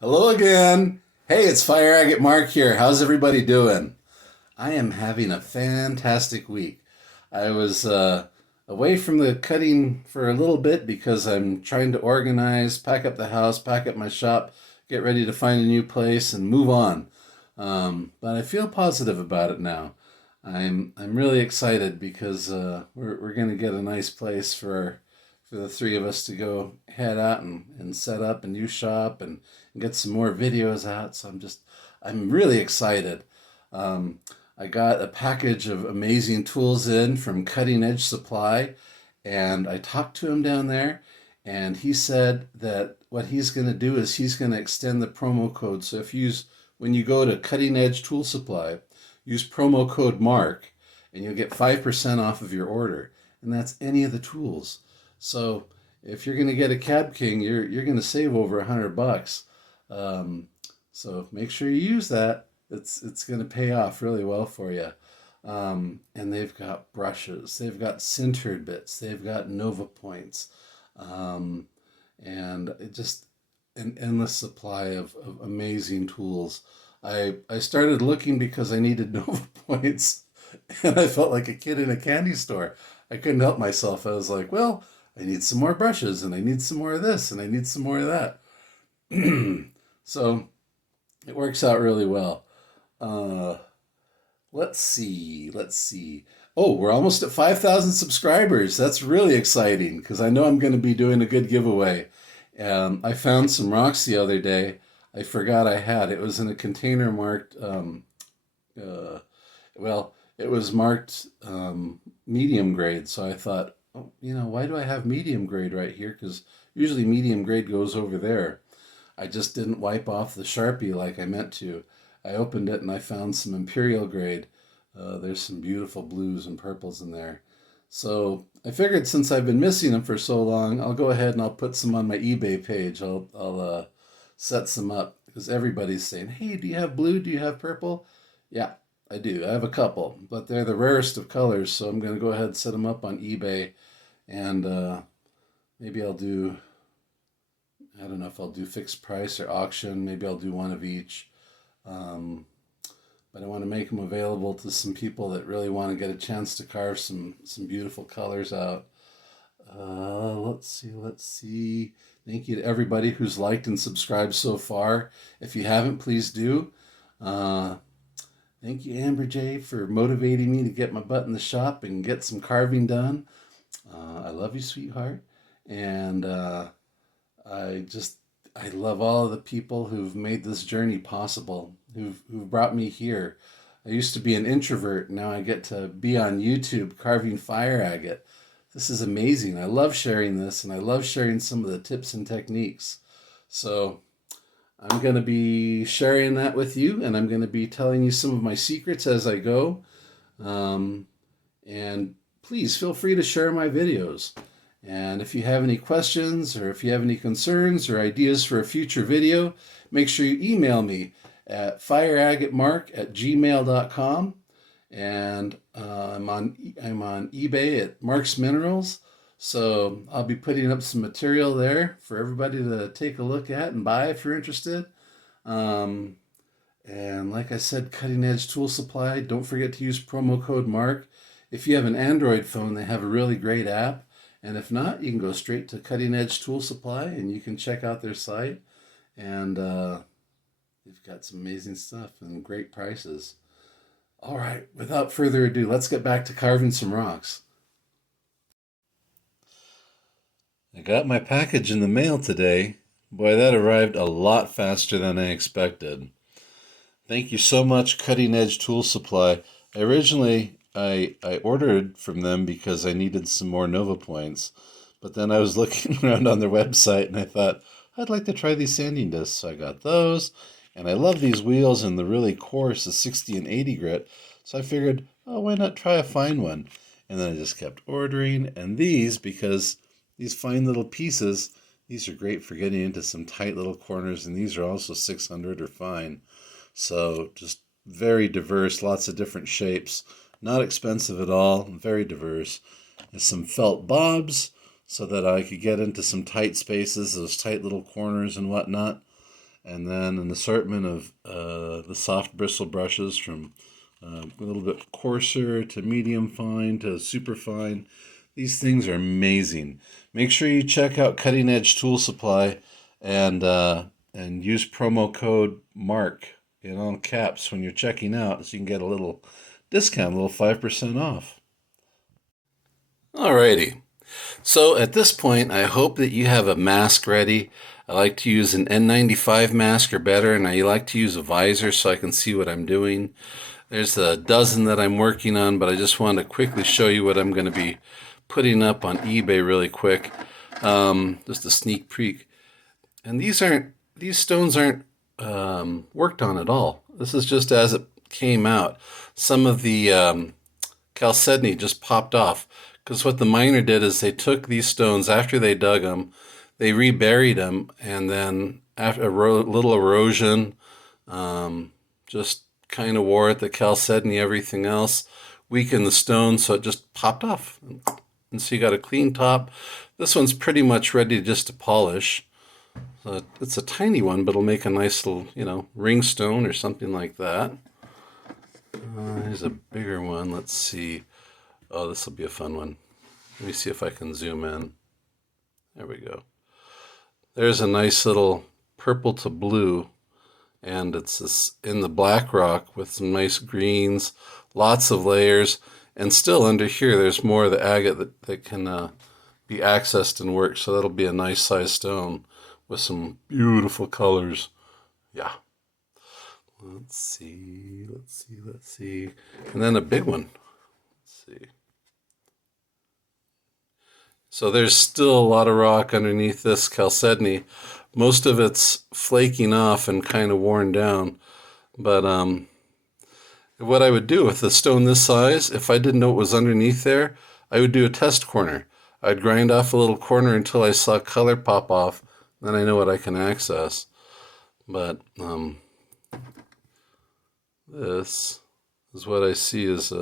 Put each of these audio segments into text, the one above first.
Hello again. Hey, it's Fire Agate Mark here. How's everybody doing? I am having a fantastic week. I was away from the cutting for a little bit because I'm trying to organize, pack up the house, pack up my shop, get ready to find a new place, and move on. But I feel positive about it now. I'm really excited because we're going to get a nice place for the three of us to go head out and set up a new shop and get some more videos out. So I'm really excited. Um, I got a package of amazing tools in from Cutting Edge Supply, and I talked to him down there, and he said that what he's going to do is he's going to extend the promo code. So if you use when you go to Cutting Edge Tool Supply, use promo code MARK, and you'll get 5% off of your order, and that's any of the tools. So if you're going to get a Cab King, you're going to save over $100. Um, so make sure you use that. It's going to pay off really well for you. And they've got brushes, they've got sintered bits, they've got Nova points, um, and it just an endless supply of amazing tools. I started looking because I needed Nova points, and I felt like a kid in a candy store. I couldn't help myself. I was like, well, I need some more brushes, and I need some more of this, and I need some more of that. So it works out really well. Uh, let's see. Oh, we're almost at 5,000 subscribers. That's really exciting because I know I'm going to be doing a good giveaway. I found some rocks the other day. I forgot I had. It was in a container marked, uh, well, it was marked medium grade. So I thought, oh, why do I have medium grade right here? Because usually medium grade goes over there. I just didn't wipe off the Sharpie like I meant to. I opened it and I found some Imperial grade. There's some beautiful blues and purples in there. So I figured since I've been missing them for so long, I'll go ahead and I'll put some on my eBay page. I'll set some up because everybody's saying, "Hey, do you have blue? Do you have purple?" Yeah, I do. I have a couple, but they're the rarest of colors. So I'm going to go ahead and set them up on eBay, and maybe I'll do. I don't know if I'll do fixed price or auction. Maybe I'll do one of each. Um, but I want to make them available to some people that really want to get a chance to carve some beautiful colors out. Let's see. Thank you to everybody who's liked and subscribed so far. If you haven't, please do. Uh, Thank you, Amber J, for motivating me to get my butt in the shop and get some carving done. I love you, sweetheart. And I just I love all of the people who've made this journey possible, who've brought me here. I used to be an introvert. Now I get to be on YouTube carving fire agate. This is amazing. I love sharing this, and I love sharing some of the tips and techniques. So I'm going to be sharing that with you, and I'm going to be telling you some of my secrets as I go. Um, and please feel free to share my videos. And if you have any questions or if you have any concerns or ideas for a future video, make sure you email me at fireagatemark@gmail.com. And I'm on eBay at Mark's Minerals. So I'll be putting up some material there for everybody to take a look at and buy if you're interested. Um, and like I said, Cutting Edge Tool Supply. Don't forget to use promo code MARK. If you have an Android phone, they have a really great app. And if not, you can go straight to Cutting Edge Tool Supply and you can check out their site. And they've got some amazing stuff and great prices. All right, without further ado, let's get back to carving some rocks. I got my package in the mail today. Boy, that arrived a lot faster than I expected. Thank you so much, Cutting Edge Tool Supply. Originally, I ordered from them because I needed some more Nova points, but then I was looking around on their website and I thought, I'd like to try these sanding discs. So I got those, and I love these wheels and the really coarse, the 60 and 80 grit. So I figured, oh, why not try a fine one? And then I just kept ordering, and these, because these fine little pieces, these are great for getting into some tight little corners, and these are also 600 or fine. So just very diverse, lots of different shapes. Not expensive at all, very diverse. There's some felt bobs so that I could get into some tight spaces, those tight little corners and whatnot. and then an assortment of the soft bristle brushes from a little bit coarser to medium fine to super fine. These things are amazing. Make sure you check out Cutting Edge Tool Supply and use promo code MARK in all caps when you're checking out, so you can get a little discount, a little 5% off. Alrighty. So at this point, I hope that you have a mask ready. I like to use an N95 mask or better, and I like to use a visor so I can see what I'm doing. There's a dozen that I'm working on, but I just want to quickly show you what I'm going to be putting up on eBay really quick. Just a sneak peek. And these stones aren't worked on at all. This is just as it came out. Some of the chalcedony just popped off, because what the miner did is they took these stones after they dug them, they reburied them, and then after a little erosion, just kind of wore it, the chalcedony, everything else, weakened the stone, so it just popped off. And so you got a clean top. This one's pretty much ready just to polish. It's a tiny one, but it'll make a nice little, ring stone or something like that. Here's a bigger one. Let's see. Oh, this will be a fun one. Let me see if I can zoom in. There we go. There's a nice little purple to blue, and it's in the black rock with some nice greens, lots of layers, and still under here there's more of the agate that can be accessed and worked, so that'll be a nice size stone with some beautiful colors. Yeah. Let's see. And then a big one. Let's see. So there's still a lot of rock underneath this chalcedony. Most of it's flaking off and kind of worn down. But what I would do with a stone this size, if I didn't know what was underneath there, I would do a test corner. I'd grind off a little corner until I saw color pop off. Then I know what I can access. But this is what I see as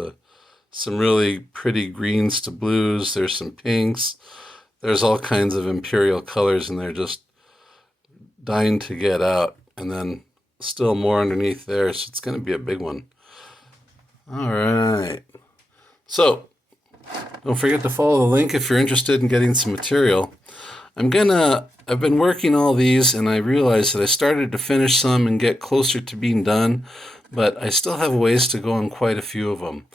some really pretty greens to blues. There's some pinks. There's all kinds of imperial colors, and they're just dying to get out. And then still more underneath there, so it's going to be a big one. All right. So don't forget to follow the link if you're interested in getting some material. I've been working all these, and I realized that I started to finish some and get closer to being done, but I still have a ways to go on quite a few of them.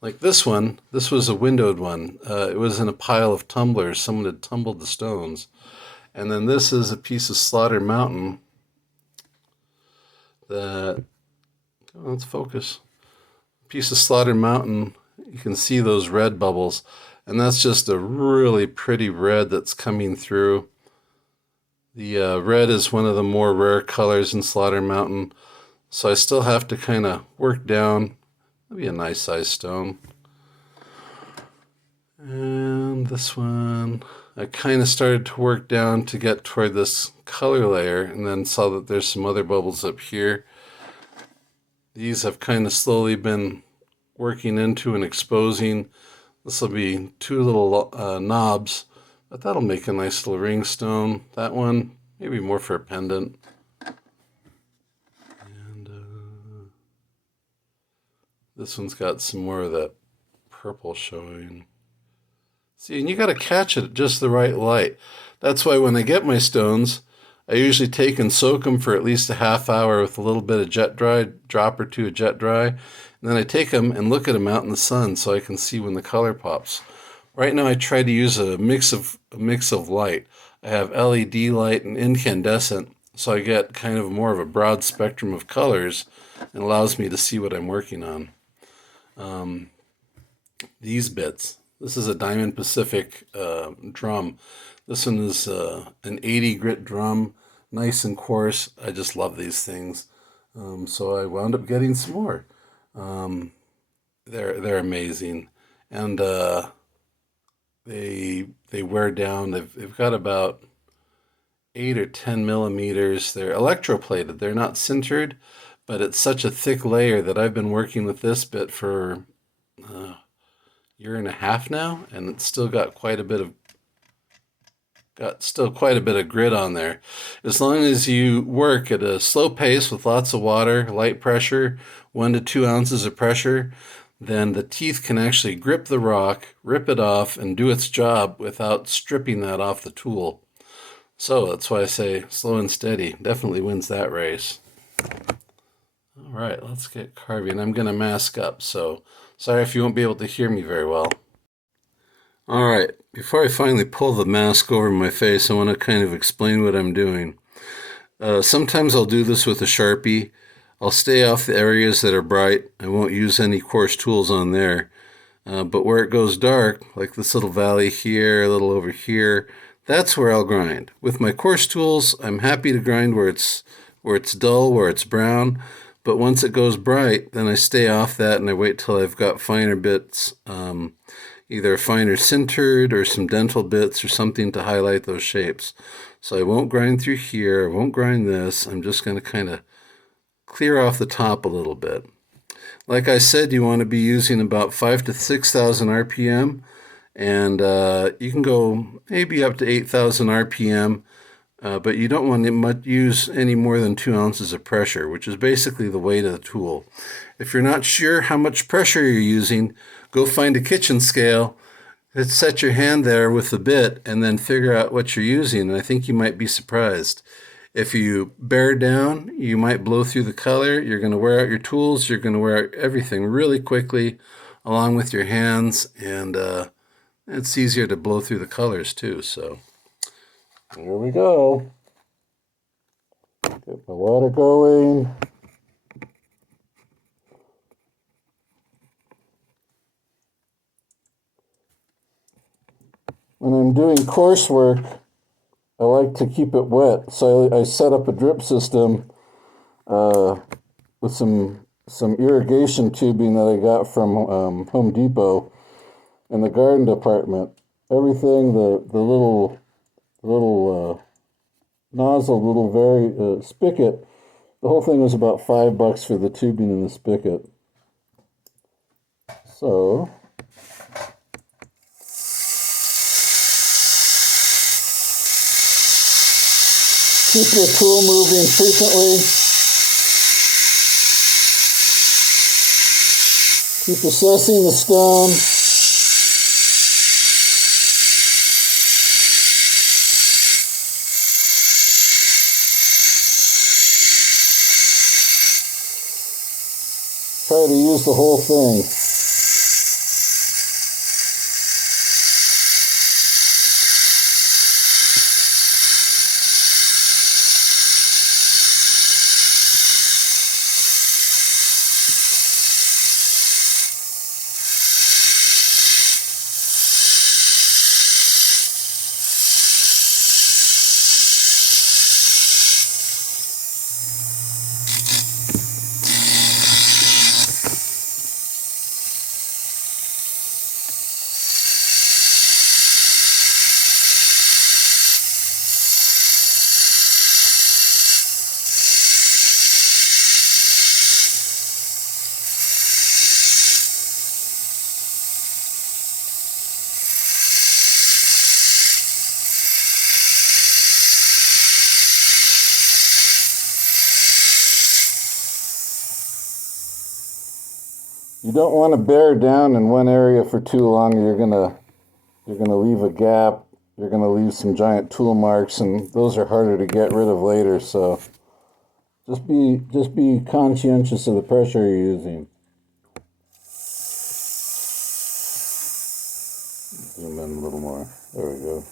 Like this one, this was a windowed one. It was in a pile of tumblers. Someone had tumbled the stones. And then this is a piece of Slaughter Mountain let's focus. Piece of Slaughter Mountain, you can see those red bubbles. And that's just a really pretty red that's coming through. The red is one of the more rare colors in Slaughter Mountain. So I still have to kind of work down. That'd be a nice size stone. And this one, I kind of started to work down to get toward this color layer, and then saw that there's some other bubbles up here. These have kind of slowly been working into and exposing. This will be two little knobs, but that'll make a nice little ring stone. That one, maybe more for a pendant. And this one's got some more of that purple showing. See, and you got to catch it at just the right light. That's why when I get my stones, I usually take and soak them for at least a half hour with a little bit of jet dry, drop or two of jet dry. And then I take them and look at them out in the sun so I can see when the color pops. Right now I try to use a mix of light. I have LED light and incandescent, so I get kind of more of a broad spectrum of colors and allows me to see what I'm working on. These bits. This is a Diamond Pacific drum. This one is an 80 grit drum, nice and coarse. I just love these things. So I wound up getting some more. They're amazing, and they wear down. They've got about 8 or 10 millimeters. They're electroplated. They're not sintered, but it's such a thick layer that I've been working with this bit for year and a half now, and it's still got quite a bit of got still quite a bit of grit on there. As long as you work at a slow pace with lots of water, light pressure, 1 to 2 ounces of pressure, then the teeth can actually grip the rock, rip it off, and do its job without stripping that off the tool. So that's why I say slow and steady definitely wins that race. All right, let's get carving. I'm going to mask up, so sorry if you won't be able to hear me very well. All right, before I finally pull the mask over my face, I want to kind of explain what I'm doing. Sometimes I'll do this with a Sharpie. I'll stay off the areas that are bright. I won't use any coarse tools on there. But where it goes dark, like this little valley here, a little over here, that's where I'll grind. With my coarse tools, I'm happy to grind where it's dull, where it's brown. But once it goes bright, then I stay off that and I wait till I've got finer bits, either a finer sintered or some dental bits or something to highlight those shapes. So I won't grind through here, I won't grind this. I'm just going to kind of clear off the top a little bit. Like I said, you want to be using about 5,000 to 6,000 RPM, and you can go maybe up to 8,000 RPM, but you don't want to use any more than 2 ounces of pressure, which is basically the weight of the tool. If you're not sure how much pressure you're using, go find a kitchen scale, set your hand there with the bit, and then figure out what you're using, and I think you might be surprised. If you bear down, you might blow through the color. You're going to wear out your tools. You're going to wear out everything really quickly, along with your hands, and it's easier to blow through the colors too. So here we go. Get my water going. When I'm doing coarse work, I like to keep it wet, so I set up a drip system with some irrigation tubing that I got from Home Depot in the garden department. Everything, the little nozzle, little spigot, the whole thing was about $5 for the tubing and the spigot. So keep your tool moving frequently. Keep assessing the stone. Try to use the whole thing. You don't want to bear down in one area for too long. You're gonna leave a gap. You're gonna leave some giant tool marks, and those are harder to get rid of later. So just be conscientious of the pressure you're using. Zoom in a little more. There we go.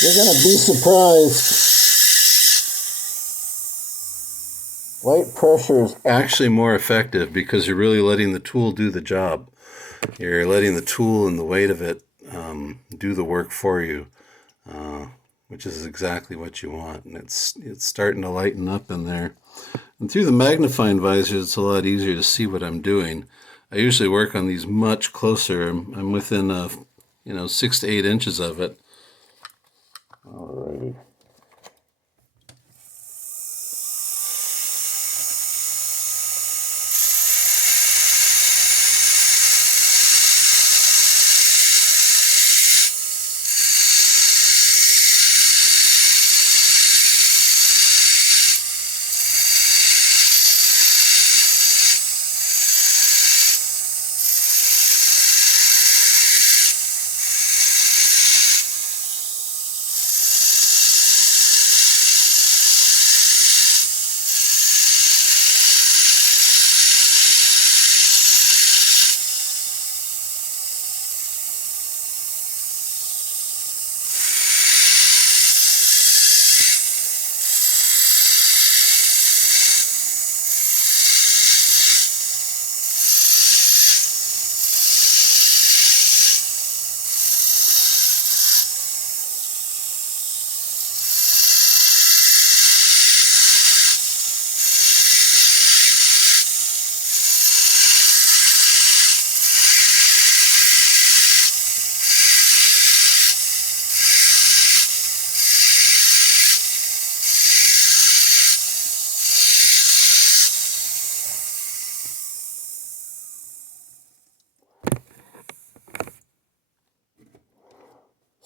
You're going to be surprised. Light pressure is actually more effective because you're really letting the tool do the job. You're letting the tool and the weight of it do the work for you, which is exactly what you want. And it's starting to lighten up in there. And through the magnifying visor, it's a lot easier to see what I'm doing. I usually work on these much closer. I'm within 6 to 8 inches of it. Alrighty.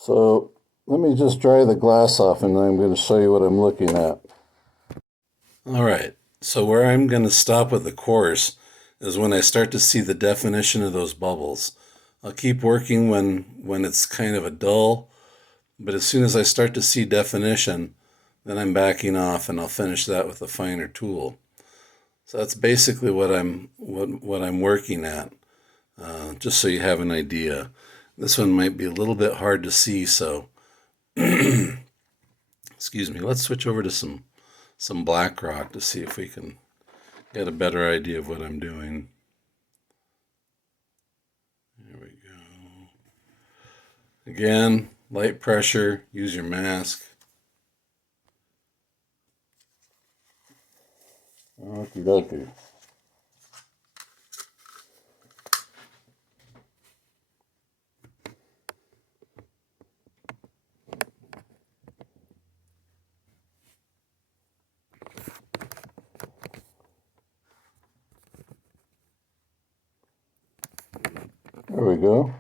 So let me just dry the glass off and then I'm going to show you what I'm looking at. All right, so where I'm going to stop with the course is when I start to see the definition of those bubbles. I'll keep working when it's kind of a dull, but as soon as I start to see definition, then I'm backing off and I'll finish that with a finer tool. So that's basically what I'm working at, just so you have an idea. This one might be a little bit hard to see, so excuse me. Let's switch over to some black rock to see if we can get a better idea of what I'm doing. There we go. Again, light pressure, use your mask. Okie dokie. There we go.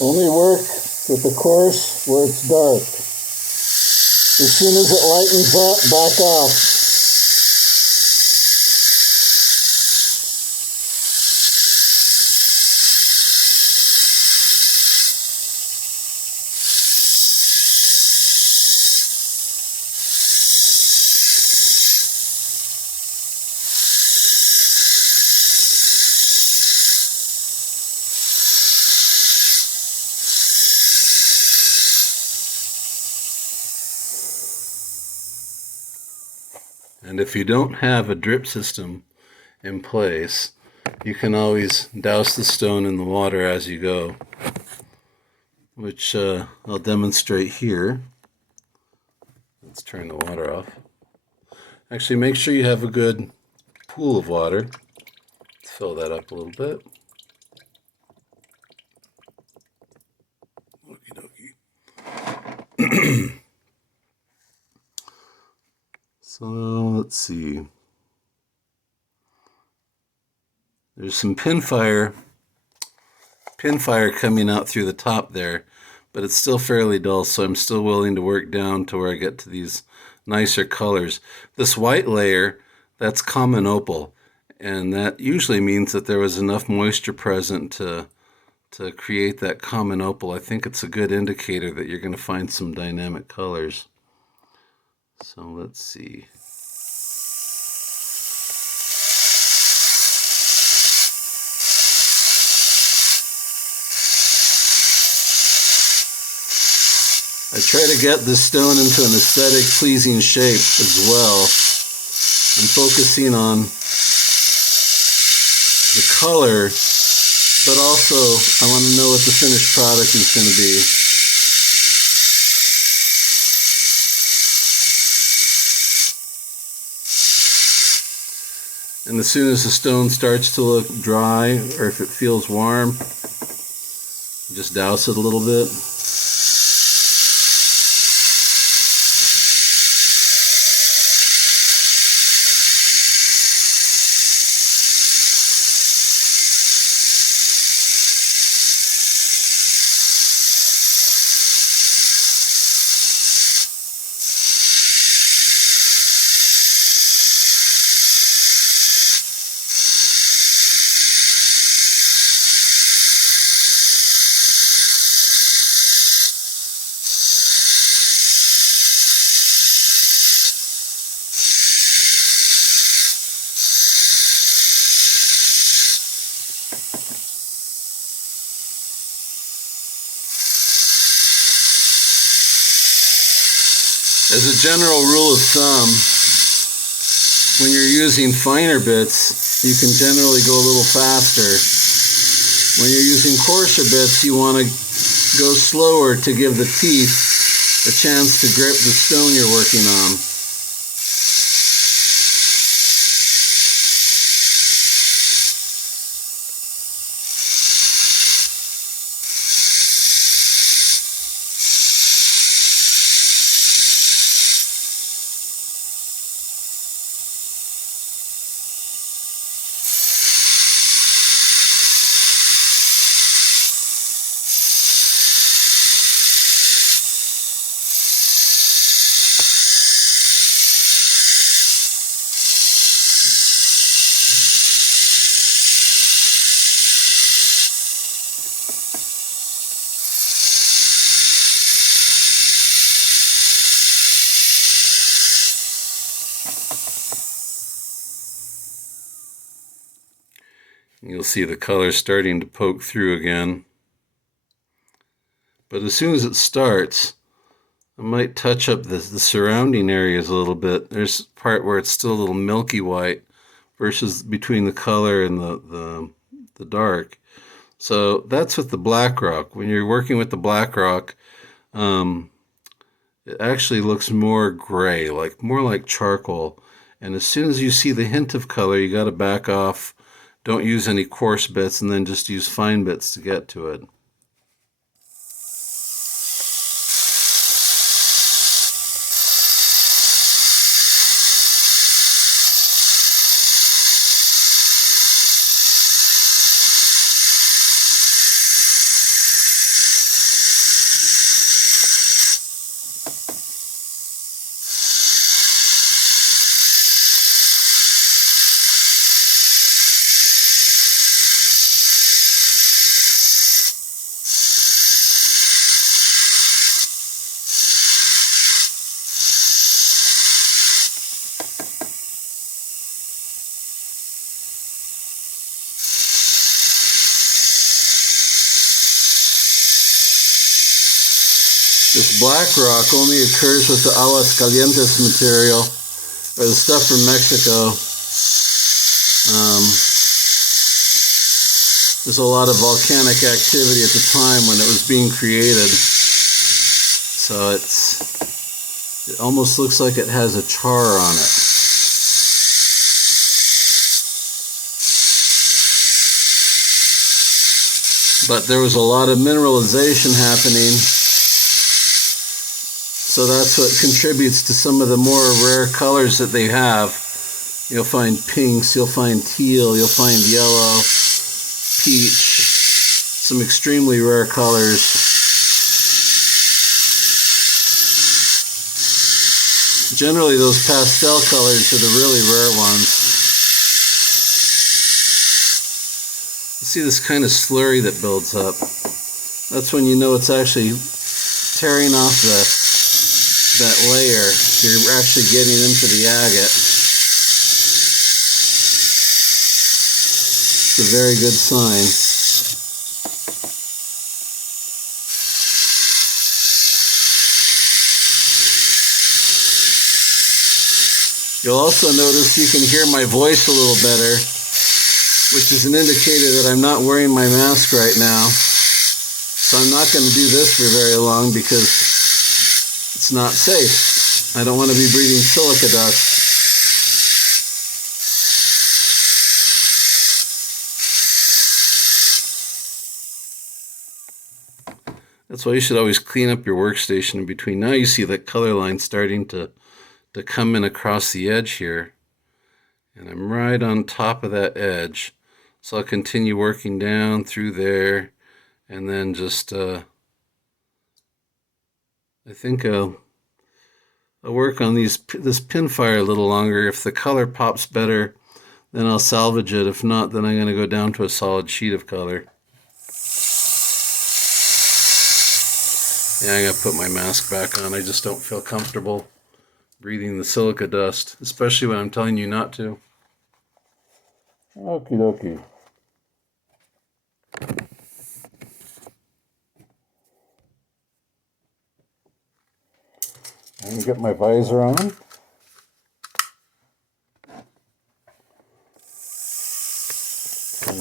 Only work with the course where it's dark. As soon as it lightens up, back off. And if you don't have a drip system in place, you can always douse the stone in the water as you go, which I'll demonstrate here. Let's turn the water off. Actually, make sure you have a good pool of water. Let's fill that up a little bit. Okie dokie. So let's see. There's some pinfire coming out through the top there, but it's still fairly dull, so I'm still willing to work down to where I get to these nicer colors. This white layer, that's common opal, and that usually means that there was enough moisture present to create that common opal. I think it's a good indicator that you're going to find some dynamic colors. So let's see. I try to get the stone into an aesthetic pleasing shape as well. I'm focusing on the color, but also I want to know what the finished product is going to be. And as soon as the stone starts to look dry, or if it feels warm, just douse it a little bit. As a general rule of thumb, when you're using finer bits, you can generally go a little faster. When you're using coarser bits, you want to go slower to give the teeth a chance to grip the stone you're working on. You'll see the color starting to poke through again. But as soon as it starts, I might touch up the surrounding areas a little bit. There's a part where it's still a little milky white versus between the color and the dark. So that's with the black rock. When you're working with the black rock, it actually looks more gray, more like charcoal. And as soon as you see the hint of color, you got to back off. Don't use any coarse bits, and then just use fine bits to get to it. This black rock only occurs with the aguas calientes material, or the stuff from Mexico. There's a lot of volcanic activity at the time when it was being created. So it almost looks like it has a char on it. But there was a lot of mineralization happening. So that's what contributes to some of the more rare colors that they have. You'll find pinks, you'll find teal, you'll find yellow, peach, some extremely rare colors. Generally, those pastel colors are the really rare ones. See this kind of slurry that builds up? That's when you know it's actually tearing off that layer. You're actually getting into the agate. It's a very good sign. You'll also notice you can hear my voice a little better, which is an indicator that I'm not wearing my mask right now. So I'm not going to do this for very long because it's not safe. I don't want to be breathing silica dust. That's why you should always clean up your workstation in between. Now you see that color line starting to come in across the edge here. And I'm right on top of that edge. So I'll continue working down through there. And then just, I think I'll work on this pin fire a little longer. If the color pops better, then I'll salvage it. If not, then I'm going to go down to a solid sheet of color. Yeah, I'm going to put my mask back on. I just don't feel comfortable breathing the silica dust, especially when I'm telling you not to. Okie dokie. I'm going to get my visor on. Turn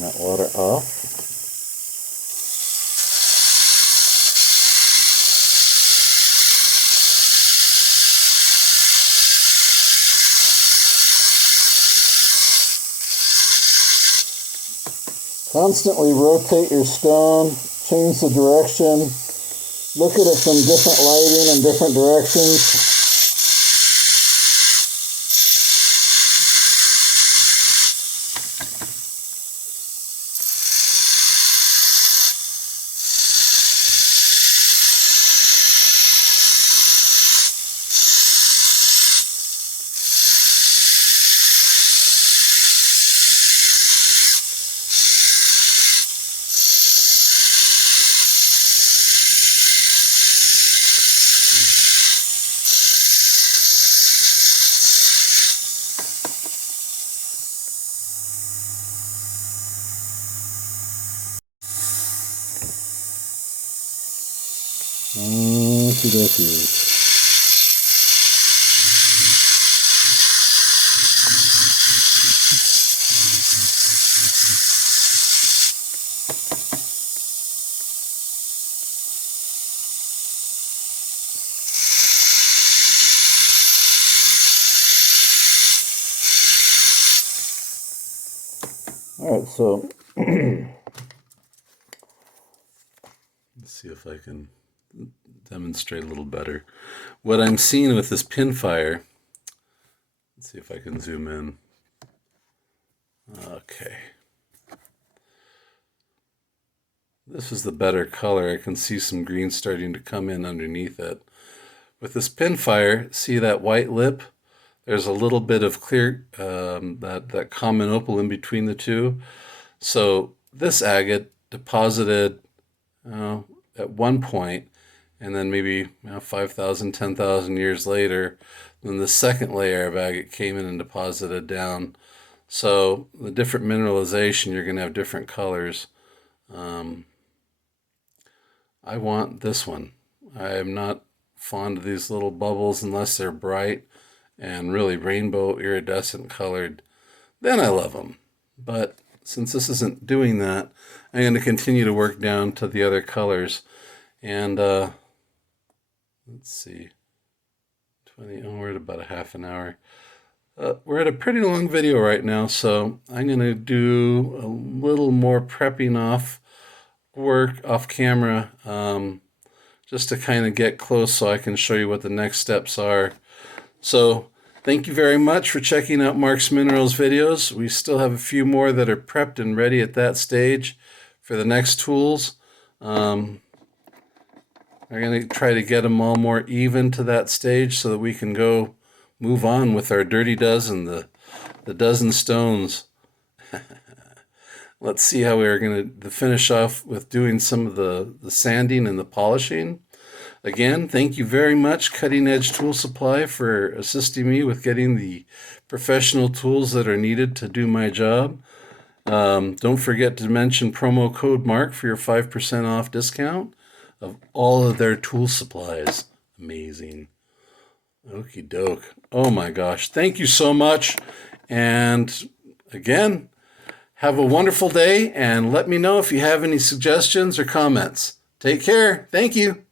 that water off. Constantly rotate your stone, change the direction, look at it from different lighting and different directions. Okie dokie. All right, so let's see if I can demonstrate a little better what I'm seeing with this pin fire. Let's see if I can zoom in. Okay. This is the better color. I can see some green starting to come in underneath it. With this pin fire, see that white lip? There's a little bit of clear, that common opal in between the two. So this agate deposited at one point, and then maybe 5,000, 10,000 years later, then the second layer of agate came in and deposited down. So the different mineralization, you're going to have different colors. I want this one. I am not fond of these little bubbles unless they're bright, and really rainbow iridescent colored, then I love them. But since this isn't doing that, I'm going to continue to work down to the other colors. And let's see, 20, oh, we're at about a half an hour. We're at a pretty long video right now, so I'm going to do a little more prepping off work off camera, just to kind of get close so I can show you what the next steps are. So thank you very much for checking out Mark's Minerals videos. We still have a few more that are prepped and ready at that stage for the next tools. I'm going to try to get them all more even to that stage so that we can go move on with our dirty dozen, the dozen stones. Let's see how we're going to finish off with doing some of the sanding and the polishing. Again, thank you very much, Cutting Edge Tool Supply, for assisting me with getting the professional tools that are needed to do my job. Don't forget to mention promo code MARK for your 5% off discount of all of their tool supplies. Amazing. Okie doke. Oh my gosh. Thank you so much. And again, have a wonderful day, and let me know if you have any suggestions or comments. Take care. Thank you.